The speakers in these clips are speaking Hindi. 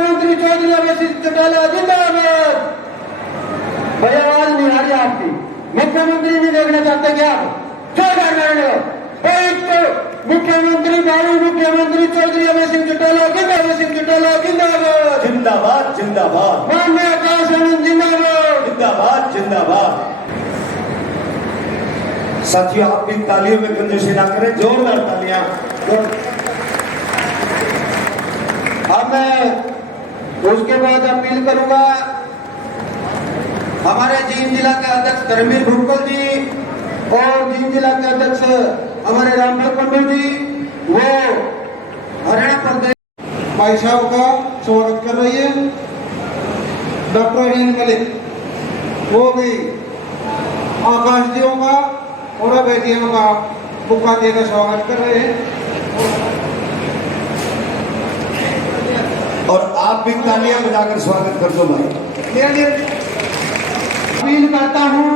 मुख्यमंत्री चौधरी अवैसिंह चौटाला जिंदाबाद। भैया आवाज नहीं आ रही आपकी, मुख्यमंत्री नहीं देखना चाहते क्या? क्या करना है? एक तो मुख्यमंत्री भावी मुख्यमंत्री चौधरी अवैसिंह चौटाला जिंदाबाद जिंदाबाद जिंदाबाद। माननीय आकाश आनंद जिंदाबाद जिंदाबाद जिंदाबाद। साथियों, आप भी तालियों में कंजूसी ना करें, जोरदार तालियां। अब मैं उसके बाद अपील करूंगा हमारे जींद जिला के अध्यक्ष धर्मवीर भुक्कल जी और जींद जिला के अध्यक्ष हमारे रामपाल पंडित जी, वो हरियाणा प्रदेश भाई साहब का स्वागत कर रही है। डॉक्टर हिंद मलिक वो भी आकाश जियों का और बेटियों का बुक्का देकर स्वागत कर रहे हैं। और आप भी तालियां बजाकर स्वागत कर दो भाई। अपील करता हूं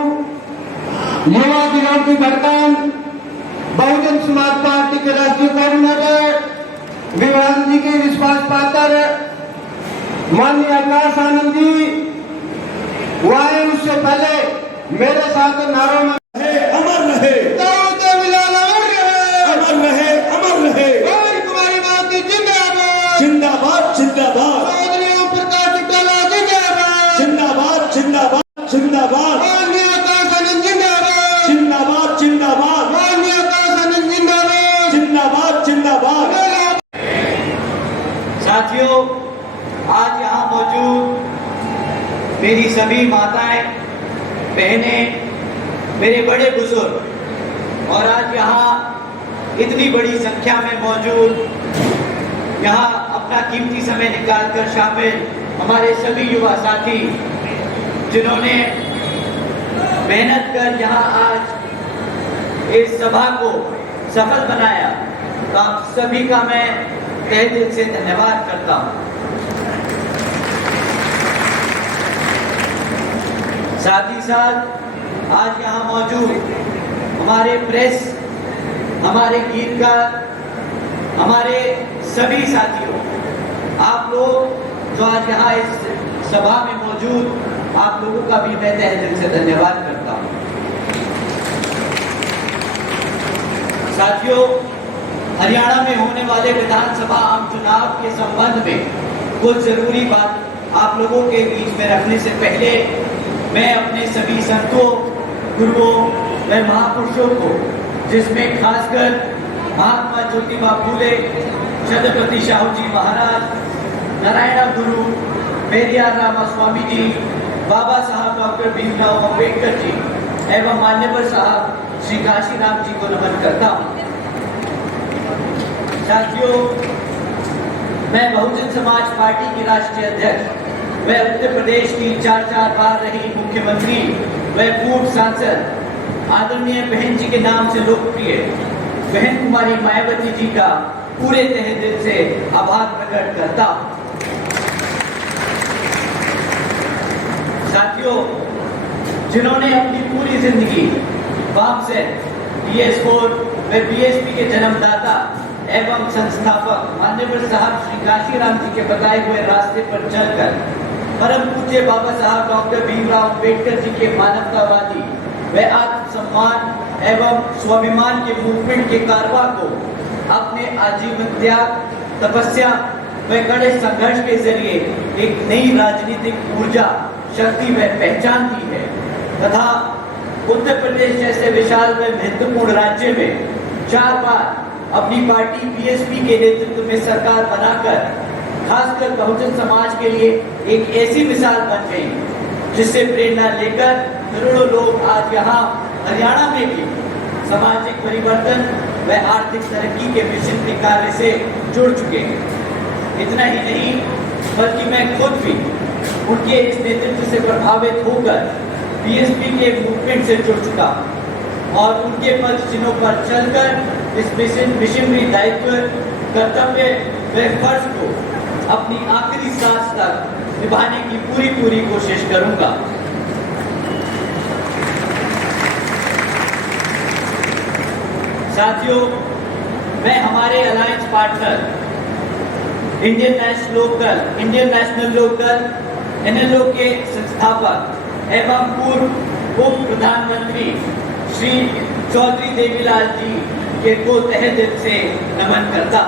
युवा दिनों की धड़कन बहुजन समाज पार्टी के राष्ट्रीय कोऑर्डिनेटर विभान जी के विश्वास पात्र माननीय आकाश आनंद जी वाए, उससे पहले मेरे साथ नारों में अमर रहे, अमर रहे, अमर रहे। कुमारी माती जिंदाबाद जिंदाबाद जिंदाबाद। चौधरी ओम प्रकाश चौटाला जिंदाबाद जिंदाबाद जिंदाबाद जिंदाबाद। माननीय आकाश आनंद जिंदाबाद जिंदाबाद जिंदाबाद। माननीय आकाश आनंद जिंदाबाद जिंदाबाद जिंदाबाद। साथियों, आज यहाँ मौजूद मेरी सभी माताएं, बहनें, मेरे बड़े बुजुर्ग और आज यहाँ इतनी बड़ी संख्या में मौजूद यहाँ अपना कीमती समय निकालकर शामिल हमारे सभी युवा साथी जिन्होंने मेहनत कर यहाँ आज इस सभा को सफल बनाया, तो आप सभी का मैं तहे दिल से धन्यवाद करता हूँ। साथ ही साथ आज यहाँ मौजूद हमारे प्रेस, हमारे गीतकार, हमारे सभी साथियों, आप लोग जो आज यहाँ इस सभा में मौजूद, आप लोगों का भी मैं तहे दिल से धन्यवाद करता हूँ। साथियों, हरियाणा में होने वाले विधानसभा आम चुनाव के संबंध में कुछ जरूरी बात आप लोगों के बीच में रखने से पहले मैं अपने सभी संतों, गुरुओं व महापुरुषों को, जिसमें खासकर महात्मा ज्योतिबा फूले, छत्रपति शाहू जी महाराज, नारायण गुरु पेरियार रामास्वामी जी, बाबा साहब डॉक्टर भीमराव अम्बेडकर जी एवं मान्यवर साहब श्री काशीराम जी को नमन करता हूँ। साथियों, मैं बहुजन समाज पार्टी की राष्ट्रीय अध्यक्ष व उत्तर प्रदेश की 4 बार रही मुख्यमंत्री व पूर्व सांसद आदरणीय बहन जी के नाम से लोकप्रिय बहन कुमारी मायावती जी का पूरे तहे दिल से आभार प्रकट करता हूँ। साथियों, जिन्होंने अपनी पूरी जिंदगी वामसेन, BS4 व BSP के जन्मदाता एवं संस्थापक मान्यवर साहब श्री काशीराम जी के बताए हुए रास्ते पर चलकर परम पूज्य बाबा साहब डॉक्टर भीमराव अम्बेडकर जी के मानवतावादी व आत्मसम्मान एवं स्वाभिमान के मूवमेंट के कारवा को अपने आजीवन त्याग, तपस्या व कड़े संघर्ष के जरिए एक नई राजनीतिक ऊर्जा, शक्ति व पहचान दी है तथा उत्तर प्रदेश जैसे विशाल व महत्वपूर्ण राज्य में 4 बार अपनी पार्टी BSP के नेतृत्व में सरकार बनाकर खासकर बहुजन समाज के लिए एक ऐसी मिसाल बन गई जिससे प्रेरणा लेकर करोड़ों लोग आज यहाँ हरियाणा में भी सामाजिक परिवर्तन व आर्थिक तरक्की के मिशन के कार्य से जुड़ चुके हैं। इतना ही नहीं बल्कि मैं खुद भी उनके इस नेतृत्व से प्रभावित होकर BSP के मूवमेंट से जुड़ चुका और उनके पद चिन्हों पर चलकर इस मिशनरी दायित्व, कर्तव्य व फर्ज को अपनी आखिरी सांस तक निभाने की पूरी कोशिश करूंगा। साथियों, मैं हमारे alliance partner Indian national Lokdal NLO के संस्थापक एवं पूर्व उप प्रधानमंत्री श्री चौधरी देवीलाल जी के को तहे दिल से नमन करता।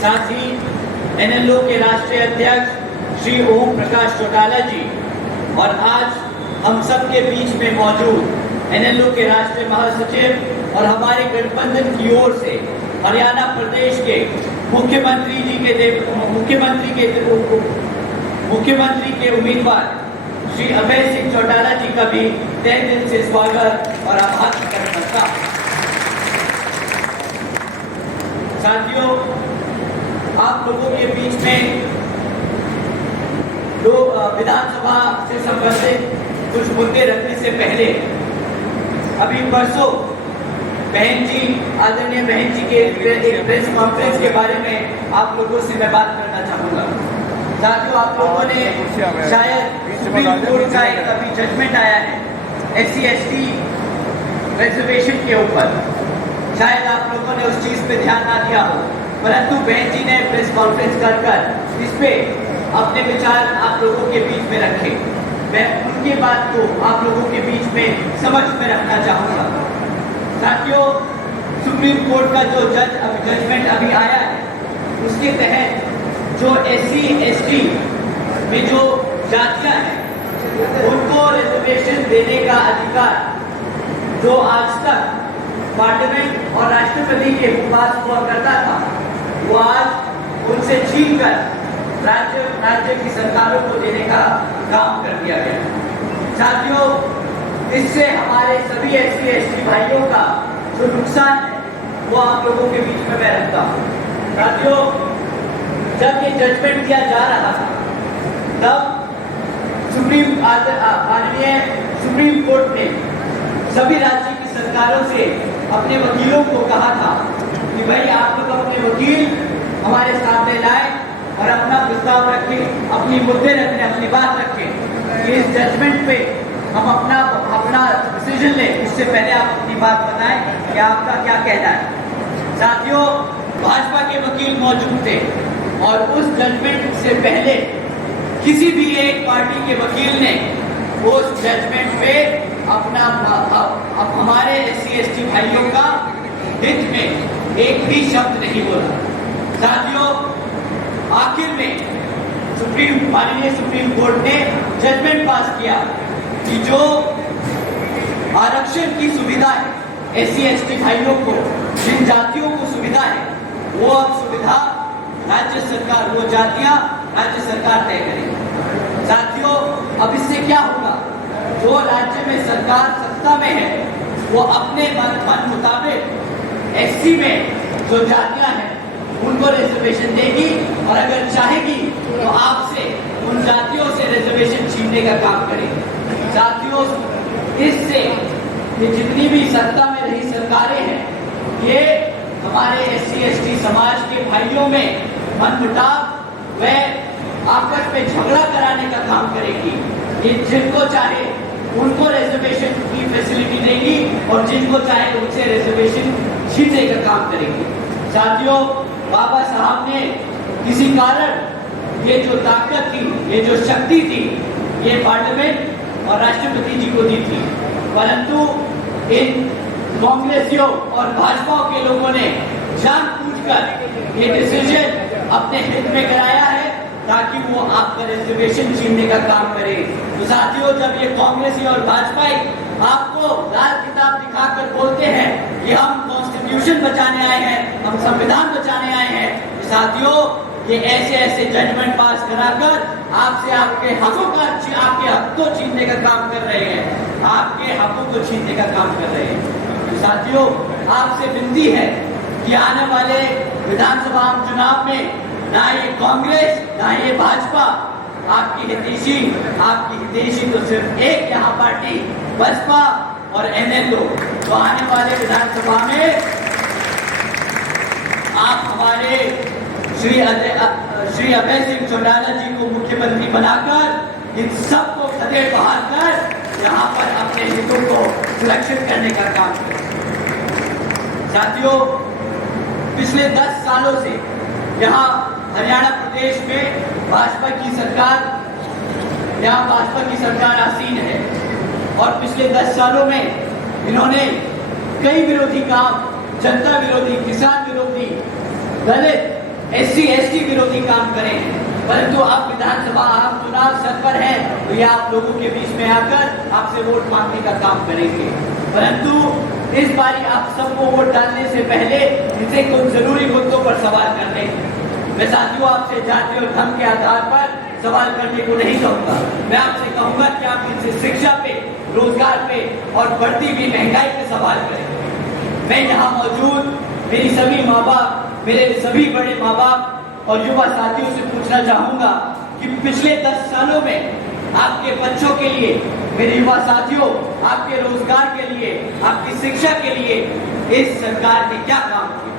साथ ही NLO के राष्ट्रीय अध्यक्ष श्री ओम प्रकाश चौटाला जी और आज हम सब के बीच में मौजूद NLO के राष्ट्रीय महासचिव और हमारे गठबंधन की ओर से हरियाणा प्रदेश के मुख्यमंत्री के उम्मीदवार श्री अभय सिंह चौटाला जी का भी तहे दिल से स्वागत और आभार प्रकट करता। साथियों, आप लोगों के बीच में विधानसभा से संबंधित कुछ मुद्दे रखने से पहले अभी परसों आदरणीय बहन जी के एक प्रेस कॉन्फ्रेंस के बारे में आप लोगों से मैं बात करना चाहूंगा। साथियों, आप लोगों ने शायद सुप्रीम कोर्ट का एक अभी जजमेंट आया है SC/ST रिजर्वेशन के ऊपर, शायद आप लोगों ने उस चीज पे ध्यान ना दिया हो, परंतु बहन जी ने प्रेस कॉन्फ्रेंस कर इस पे अपने विचार आप लोगों के बीच में रखे। मैं उनकी बात को आप लोगों के बीच में समझ में रखना चाहूंगा। साथियों, सुप्रीम कोर्ट का जो जजमेंट अभी आया है उसके तहत जो SC/ST में जो जातियां हैं उनको रिजर्वेशन देने का अधिकार जो आज तक पार्लियामेंट और राष्ट्रपति के पास हुआ करता था, वो आज उनसे छीन कर राज्य की सरकारों को देने का काम कर दिया गया। साथियों, इससे हमारे सभी SC/ST भाइयों का जो नुकसान है वो आप लोगों के बीच में मैं रखता हूँ। साथियों, जब ये जजमेंट दिया जा रहा था तब माननीय सुप्रीम कोर्ट ने सभी राज्य की सरकारों से अपने वकीलों को कहा था कि भाई आप लोग अपने वकील हमारे सामने लाए और अपना प्रस्ताव रखें, अपनी मुद्दे रखें, अपनी बात रखें कि इस जजमेंट पे हम अपना डिसीजन लें। उससे पहले आप अपनी बात बताएं कि आपका क्या कहना है। साथियों, भाजपा के वकील मौजूद थे और उस जजमेंट से पहले किसी भी एक पार्टी के वकील ने उस जजमेंट पे हमारे SC/ST भाइयों का हित में एक भी शब्द नहीं बोला। साथियों, आखिर में माननीय सुप्रीम कोर्ट ने जजमेंट पास किया कि जो आरक्षण की सुविधा है SC/ST भाइयों को, जिन जातियों को सुविधा है, वो अब सुविधा राज्य सरकार, वो जातियां राज्य सरकार तय करेगी। साथियों, अब इससे क्या होगा, जो राज्य में सरकार सत्ता में है वो अपने मन मुताबिक SC में जो जातियां हैं उनको रिजर्वेशन देगी और अगर चाहेगी तो आपसे उन जातियों से रिजर्वेशन छीनने का काम करेगी। साथियों, इससे ये जितनी भी सत्ता में रही सरकारें हैं ये हमारे SC/ST समाज के भाइयों में मनमुटाव व आपस में झगड़ा कराने का काम करेगी। ये जिनको चाहे उनको रिजर्वेशन की फैसिलिटी देगी और जिनको चाहे उनसे रिजर्वेशन छीनने का काम करेगी। साथियों, बाबा साहब ने किसी कारण ये जो ताकत थी, ये जो शक्ति थी, ये पार्लियामेंट और राष्ट्रपति जी को दी थी, परंतु इन कांग्रेसियों और भाजपा के लोगों ने जानबूझकर ये डिसीजन अपने हित में कराया है ताकि वो आपका रिजर्वेशन छीनने का काम करे। तो साथियों, जब ये कांग्रेसी और भाजपाई आपको लाल किताब दिखाकर बोलते हैं कि हम कॉन्स्टिट्यूशन बचाने आए हैं, हम संविधान बचाने आए हैं, तो साथियों ये ऐसे जजमेंट पास कराकर आपसे आपके हक को छीनने का काम कर रहे हैं, आपके हकों को छीनने का काम कर रहे हैं। तो साथियों, आपसे विनती है कि आने वाले विधानसभा चुनाव में ना ये कांग्रेस ना ये भाजपा आपकी हितैषी तो सिर्फ एक यहाँ पार्टी बसपा और NLO। तो आने वाले विधानसभा में आप हमारे श्री अभय सिंह चौटाला जी को मुख्यमंत्री बनाकर इन सबको खदेड़ बहाल कर यहाँ पर अपने हितों को सुरक्षित करने का काम करें। साथियों, पिछले 10 सालों से यहाँ हरियाणा प्रदेश में भाजपा की सरकार आसीन है और पिछले 10 सालों में इन्होंने कई विरोधी काम, जनता विरोधी, किसान विरोधी, दलित, SC ST विरोधी काम करे हैं। परंतु अब विधानसभा आम चुनाव सर पर है तो ये आप लोगों के बीच में आकर आपसे वोट मांगने का काम करेंगे। परंतु इस बारी आप सबको वोट डालने से पहले इनसे कुछ जरूरी मुद्दों पर सवाल करने हैं। मैं साथियों आपसे जाति और धर्म के आधार पर सवाल करने को नहीं कहूँगा। मैं आपसे कहूँगा कि आप इनसे शिक्षा पे, रोजगार पे और बढ़ती हुई महंगाई पे सवाल करें। मैं यहाँ मौजूद मेरी सभी माँ बाप, मेरे सभी बड़े माँ बाप और युवा साथियों से पूछना चाहूँगा कि पिछले 10 सालों में आपके बच्चों के लिए, मेरे युवा साथियों, आपके रोजगार के लिए, आपकी शिक्षा के लिए इस सरकार ने क्या काम किया?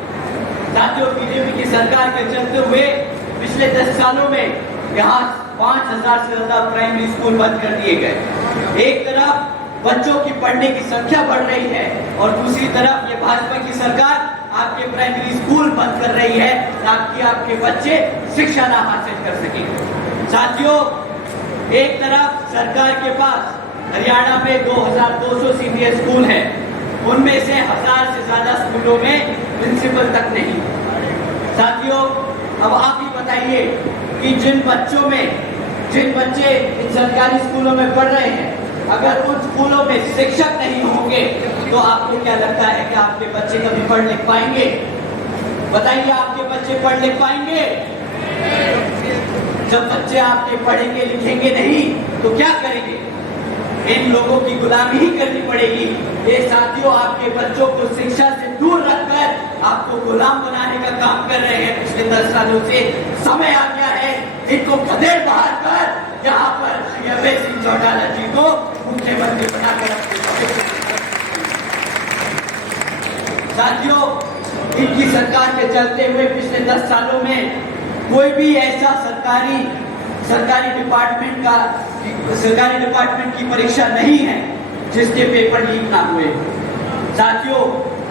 साथियों, बीजेपी की सरकार के चलते हुए पिछले 10 सालों में यहाँ 5000 से ज्यादा प्राइमरी स्कूल बंद कर दिए गए। एक तरफ बच्चों की पढ़ने की संख्या बढ़ रही है और दूसरी तरफ ये भाजपा की सरकार आपके प्राइमरी स्कूल बंद कर रही है ताकि आपके बच्चे शिक्षा ना हासिल कर सकें। साथियों, एक तरफ सरकार के पास हरियाणा में 2200 CBSE स्कूल है, उनमें से 1000 से ज्यादा स्कूलों में प्रिंसिपल तक नहीं। साथियों, अब आप ही बताइए कि जिन बच्चे इन सरकारी स्कूलों में पढ़ रहे हैं, अगर उन स्कूलों में शिक्षक नहीं होंगे तो आपको क्या लगता है कि आपके बच्चे कभी पढ़ लिख पाएंगे? बताइए, आपके बच्चे पढ़ लिख पाएंगे? जब बच्चे आपके पढ़ेंगे लिखेंगे नहीं तो क्या करेंगे? इन लोगों की गुलामी ही करनी पड़ेगी। ये साथियों आपके बच्चों को शिक्षा से दूर रखकर आपको गुलाम बनाने का काम कर रहे हैं पिछले 10 सालों से। समय आ गया है इनको खदेड़ बाहर कर यहाँ पर श्री अभय सिंह चौटाला जी को मुख्यमंत्री बनाकर साथियों, इनकी सरकार के चलते हुए पिछले 10 सालों में कोई भी ऐसा सरकारी डिपार्टमेंट की परीक्षा नहीं है जिसके पेपर लीक ना हुए। साथियों,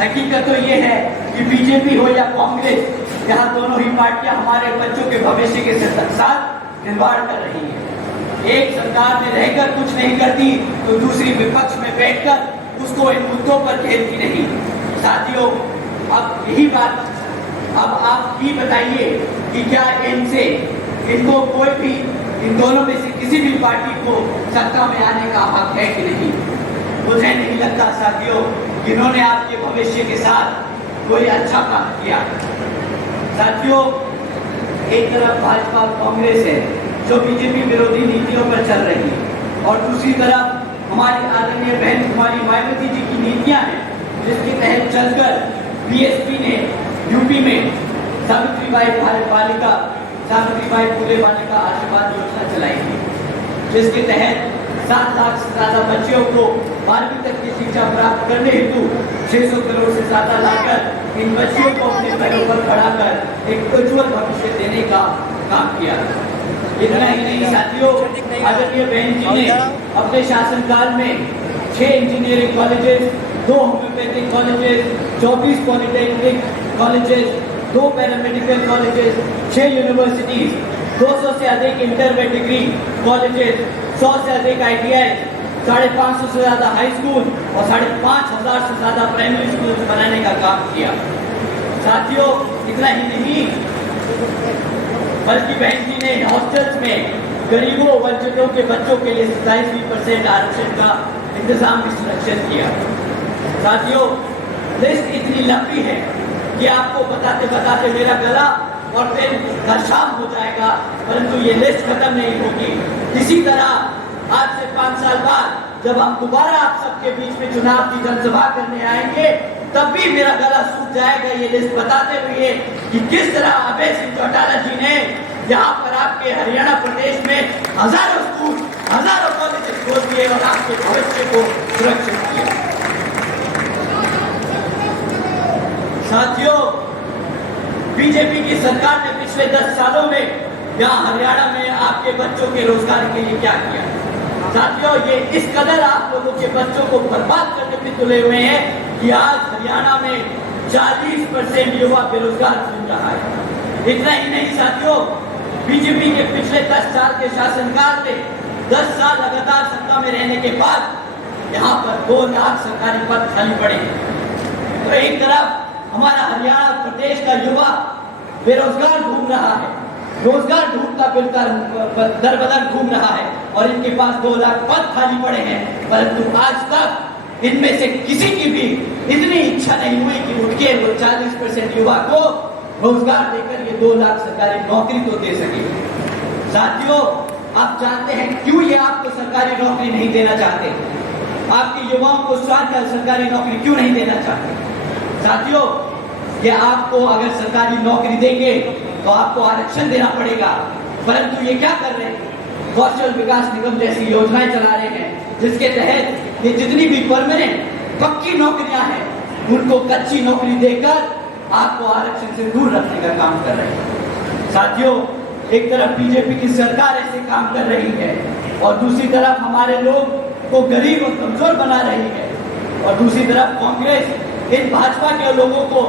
हकीकत तो ये है कि बीजेपी हो या कांग्रेस, यहाँ दोनों ही पार्टियां हमारे बच्चों के भविष्य के साथ खिलवाड़ कर रही है। एक सरकार में रहकर कुछ नहीं करती तो दूसरी विपक्ष में बैठकर उसको इन मुद्दों पर घेरती नहीं। साथियों, अब यही बात, अब आप ही बताइए कि क्या इनको कोई भी, इन दोनों में से किसी भी पार्टी को सत्ता में आने का हक है कि नहीं? मुझे नहीं लगता साथियों कि इन्होंने आपके भविष्य के साथ कोई अच्छा काम किया। साथियों, एक तरफ भाजपा कांग्रेस है जो बीजेपी विरोधी नीतियों पर चल रही है और दूसरी तरफ हमारी आदरणीय बहन कुमारी मायावती जी की नीतियां हैं जिसके तहत चलकर बीएसपी ने यूपी में सावित्रीबाई फुले बालिका आशीर्वाद योजना चलाई थी, जिसके तहत 7 लाख से ज्यादा बच्चियों को 12वीं तक की शिक्षा प्राप्त करने हेतु 600 करोड़ से ज्यादा लाकर इन बच्चियों को अपने पैरों पर खड़ा कर एक उज्जवल भविष्य देने का काम किया। इतना ही नहीं साथियों, आदरणीय बहन जी ने अपने शासनकाल में 6 engineering colleges, 2 homeopathic colleges, 24 polytechnic colleges, 2 paramedical colleges, 6 universities, 200 से अधिक इंटर में डिग्री कॉलेजेस, 100 से अधिक ITI, 550 से ज्यादा हाई स्कूल और 5500 से ज्यादा प्राइमरी स्कूल बनाने का काम किया। साथियों, इतना ही नहीं बल्कि बहन जी ने हॉस्टल्स में गरीबों वंचितों के बच्चों के लिए 27% आरक्षण का इंतजाम भी सुनिश्चित किया। साथियों, लिस्ट इतनी लंबी है कि आपको बताते बताते मेरा गला और फिर शाम हो जाएगा, परंतु ये लिस्ट खत्म नहीं होगी। इसी तरह आज से 5 साल बाद जब हम दोबारा आप सबके बीच में चुनाव की जनसभा करने आएंगे तब भी मेरा गला सूख जाएगा ये लिस्ट बताते हुए कि किस तरह अभय सिंह चौटाला जी ने यहाँ पर आपके हरियाणा प्रदेश में हजारों स्कूल, हजारों कॉलेज खोल दिए और आपके भविष्य को सुरक्षित किया। साथियों, बीजेपी की सरकार ने पिछले 10 सालों में यहाँ हरियाणा में आपके बच्चों के रोजगार के लिए क्या किया? साथियों, ये इस कदर आप लोगों के बच्चों को बर्बाद करने पे तुले हुए हैं कि आज हरियाणा में 40% युवा बेरोजगार घूम रहा है। इतना ही नहीं साथियों, बीजेपी के पिछले 10 साल के शासनकाल में 10 साल लगातार सत्ता में रहने के बाद यहाँ पर 2 लाख सरकारी पद खाली पड़े हैं। तो एक तरफ हमारा हरियाणा प्रदेश का युवा बेरोजगार घूम रहा है, रोजगार ढूंढता फिरता दर बदर घूम रहा है और इनके पास 2 लाख पद खाली पड़े हैं, परंतु आज तक इनमें से किसी की भी इतनी इच्छा नहीं हुई कि उठ के वो 40% युवा को रोजगार देकर ये 2 लाख सरकारी नौकरी तो दे सके। साथियों, आप जानते हैं क्यों ये आपको सरकारी नौकरी नहीं देना चाहते? आपके युवाओं को सरकारी नौकरी क्यों नहीं देना चाहते? साथियों, ये आपको अगर सरकारी नौकरी देंगे तो आपको आरक्षण देना पड़ेगा, परंतु ये क्या कर रहे हैं? कौशल विकास निगम जैसी योजनाएं चला रहे हैं, जिसके तहत ये जितनी भी परमानेंट पक्की नौकरियां हैं उनको कच्ची नौकरी देकर आपको आरक्षण से दूर रखने का काम कर रहे हैं। साथियों, एक तरफ बीजेपी की सरकार ऐसे काम कर रही है और दूसरी तरफ हमारे लोग को गरीब और कमजोर बना रही है, और दूसरी तरफ कांग्रेस इन भाजपा के लोगों को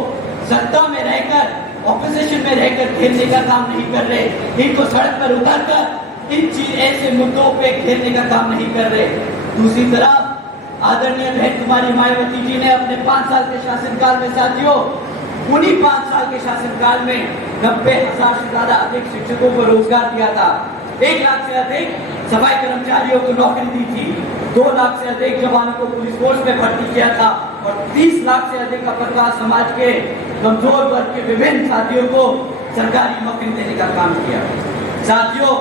सत्ता में रहकर ऑपोजिशन में रहकर घेरने का काम नहीं कर रहे, इनको सड़क पर उतारकर इन ऐसे मुद्दों पे घेरने का काम नहीं कर रहे। दूसरी तरफ आदरणीय बहन कुमारी मायावती जी ने अपने 5 साल के शासनकाल में साथियों, उन्हीं 5 साल के शासनकाल में 90,000 से ज्यादा अधिक शिक्षकों को रोजगार दिया था, 1 लाख से अधिक सफाई कर्मचारियों को नौकरी दी थी, 2 लाख से अधिक जवानों को पुलिस फोर्स में भर्ती किया था और 30 लाख से अधिक अपरकास्ट समाज के कमजोर वर्ग के विभिन्न साथियों को सरकारी नौकरी देने का काम किया। साथियों,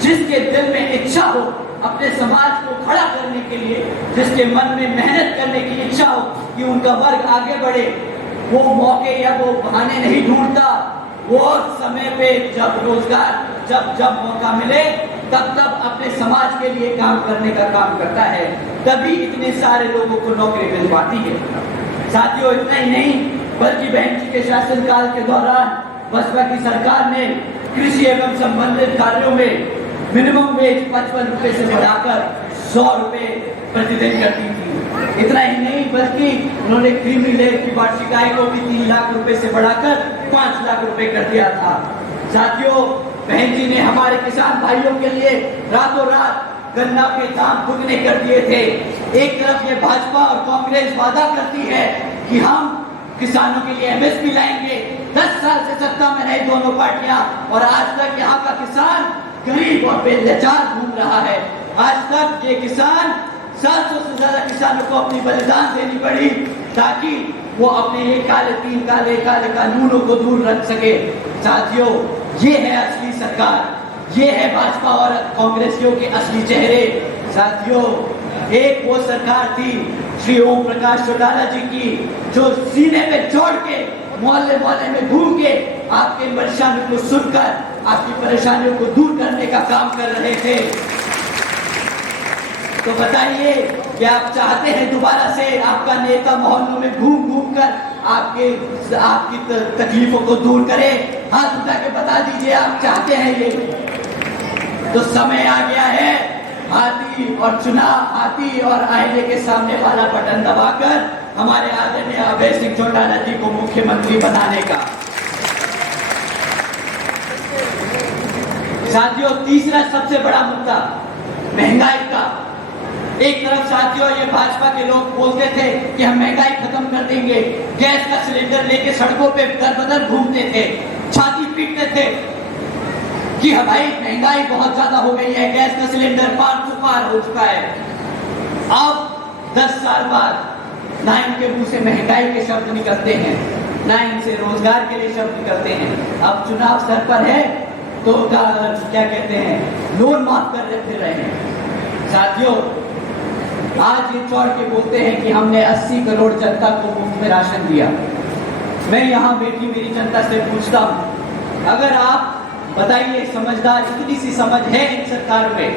जिसके दिल में इच्छा हो अपने समाज को खड़ा करने के लिए, जिसके मन में मेहनत करने की इच्छा हो कि उनका वर्ग आगे बढ़े, वो मौके या वो बहाने नहीं ढूंढता, वो समय पे जब रोजगार जब मौका मिले तब अपने समाज के लिए काम करने का काम करता है, तभी इतने सारे लोगों को नौकरी मिल पाती है। साथियों, इतना ही नहीं बल्कि बहन जी के शासनकाल के दौरान बसपा की सरकार ने कृषि एवं संबंधित कार्यों में मिनिमम वेज 55 रुपए से बढ़ाकर 100 रुपए प्रतिदिन कर दी थी। इतना ही नहीं बल्कि उन्होंने क्रीमी लेयर की वार्षिक आय को भी 3 लाख रुपए से बढ़ाकर 5 लाख रुपए कर दिया था। साथियों, बहन जी ने हमारे किसान भाइयों के लिए रातों रात गन्ना के दाम दुगने कर दिए थे। एक तरफ ये भाजपा और कांग्रेस वादा करती है कि हम किसानों के लिए एमएसपी लाएंगे, 10 साल से सत्ता में रहे दोनों पार्टियां, और आज तक यहाँ का किसान गरीब और बेलाचार घूम रहा है। आज तक ये किसान 700 से ज्यादा किसानों को अपनी बलिदान देनी पड़ी ताकि वो अपने ये काले कानूनों को दूर रख सके। साथियों, ये है असली सरकार, ये है भाजपा और कांग्रेसियों के असली चेहरे। साथियों, एक वो सरकार थी श्री ओम प्रकाश चौटाला जी की, जो सीने पे जोड़ के मोहल्ले मोहल्ले में घूम के आपके परेशानियों को सुनकर आपकी परेशानियों को दूर करने का काम कर रहे थे। तो बताइए कि आप चाहते हैं दोबारा से आपका नेता मोहल्लों में घूम घूम कर आपकी तकलीफों को दूर करे? हाथ उठा के बता दीजिए, आप चाहते हैं ये? तो समय आ गया है हाथी और आईने के सामने वाला बटन दबाकर हमारे आदरणीय अभय सिंह चौटाला जी को मुख्यमंत्री बनाने का। साथियों, तीसरा सबसे बड़ा मुद्दा महंगाई का। एक तरफ साथियों ये भाजपा के लोग बोलते थे कि हम महंगाई खत्म कर देंगे, गैस का सिलेंडर लेके सड़कों पे दर बदर घूमते थे, छाती पीटते थे कि भाई महंगाई बहुत ज्यादा हो गई है, गैस का सिलेंडर पार हो चुका है। अब 10 साल बाद ना इनके मुंह से महंगाई के शब्द निकलते हैं, ना इनसे रोजगार के लिए शब्द निकलते हैं। अब चुनाव सर पर है तो क्या कहते हैं, लोन माफ कर रहे हैं। साथियों, आज ये चौड़ के बोलते हैं कि हमने 80 करोड़ जनता को मुफ्त में राशन दिया। मैं यहाँ बैठी मेरी जनता से पूछता हूँ, अगर आप बताइए समझदार इतनी सी समझ है इन सरकार में,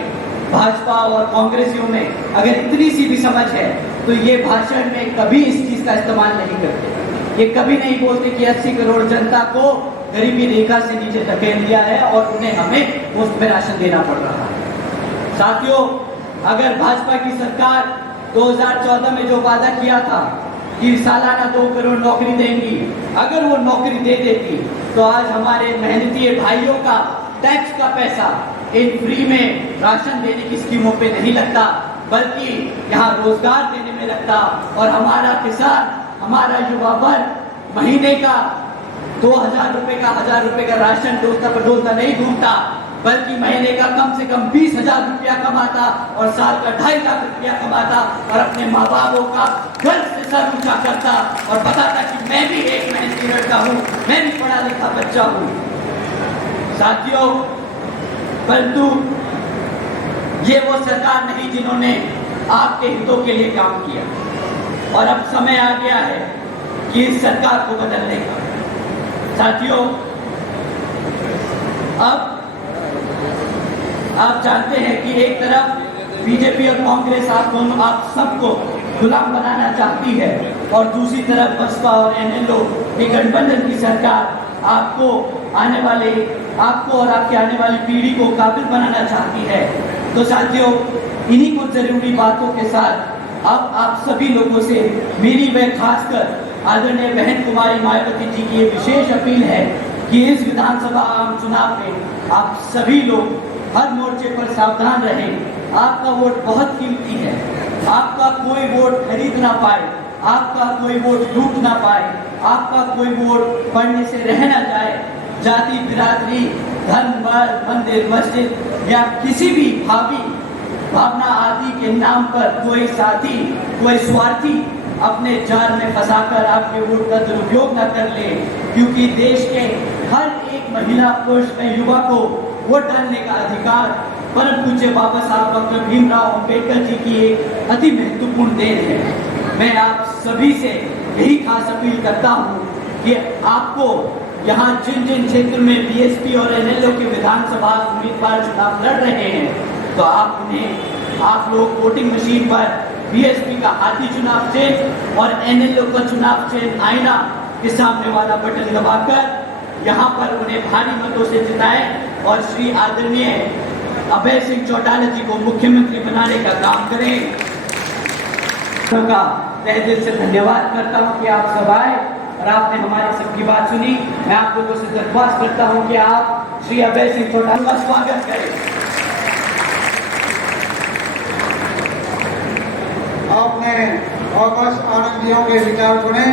भाजपा और कांग्रेसियों में अगर इतनी सी भी समझ है तो ये भाषण में कभी इस चीज का इस्तेमाल नहीं करते। ये कभी नहीं बोलते कि 80 करोड़ जनता को गरीबी रेखा से नीचे धकेल दिया है और उन्हें हमें मुफ्त में राशन देना पड़ रहा है। साथियों, अगर भाजपा की सरकार 2014 में जो वादा किया था कि सालाना 2 करोड़ नौकरी देंगी, अगर वो नौकरी दे देती तो आज हमारे मेहनती भाइयों का टैक्स का पैसा इन फ्री में राशन देने की स्कीमों पे नहीं लगता, बल्कि यहाँ रोजगार देने में लगता और हमारा किसान, हमारा युवा वर्ग महीने का 2000 रुपए का 1000 रुपए का राशन डोलता पर डोलता नहीं घूमता, बल्कि महीने का कम से कम 20,000 रुपया कमाता और साल का 2.5 लाख रुपया कमाता और अपने माँ बापों का गर्व से सर ऊंचा करता और बताता कि मैं भी एक मेहनती लड़का हूँ, मैं भी पढ़ा लिखा बच्चा हूँ। साथियों, परंतु ये वो सरकार नहीं जिन्होंने आपके हितों के लिए काम किया और अब समय आ गया है कि इस सरकार को बदलने का। साथियों, अब आप जानते हैं कि एक तरफ बीजेपी और कांग्रेस आप सबको गुलाम बनाना चाहती है और दूसरी तरफ बसपा और एनएलओ की गठबंधन की सरकार आपको और आपके आने वाली पीढ़ी को काबिल बनाना चाहती है। तो साथियों, इन्हीं कुछ जरूरी बातों के साथ अब आप सभी लोगों से मेरी व खासकर आदरणीय बहन कुमारी मायावती जी की ये विशेष अपील है कि इस विधानसभा आम चुनाव में आप सभी लोग हर मोर्चे पर सावधान रहें। आपका वोट बहुत कीमती है, आपका कोई वोट खरीद ना पाए, आपका कोई वोट लूट ना पाए, आपका कोई वोट पढ़ने से रह ना जाए। जाति, बिरादरी, धर्म, मंदिर, मस्जिद या किसी भी भावना आदि के नाम पर कोई साथी, कोई स्वार्थी अपने जाल में फंसाकर आपके वोट का दुरुपयोग न कर ले, क्योंकि देश के हर एक महिला, पुरुष व युवा को वोट डालने का अधिकार परम पूज्य बाबा साहब डॉक्टर भीमराव अंबेडकर जी की एक अति महत्वपूर्ण देन है। मैं आप सभी से यही खास अपील करता हूँ कि आपको यहाँ जिन क्षेत्र में बीएसपी और एनएलओ के विधानसभा उम्मीदवार चुनाव लड़ रहे हैं, तो आप लोग वोटिंग मशीन पर बीएसपी का हाथी चुनाव चिन्ह और एनएलओ का चुनाव चिन्ह आईना के सामने वाला बटन दबाकर यहाँ पर उन्हें भारी मतों से जिताएं और श्री आदरणीय अभय सिंह चौटाला जी को मुख्यमंत्री बनाने का काम करें। का तहे दिल से धन्यवाद करता हूँ कि आप सब आए और आपने हमारी सबकी बात सुनी। मैं आप लोगों से दरख्वास्त करता हूँ कि आप श्री अभय सिंह चौटाला का स्वागत करें। आपने वापस आनंद जी के विचार सुने।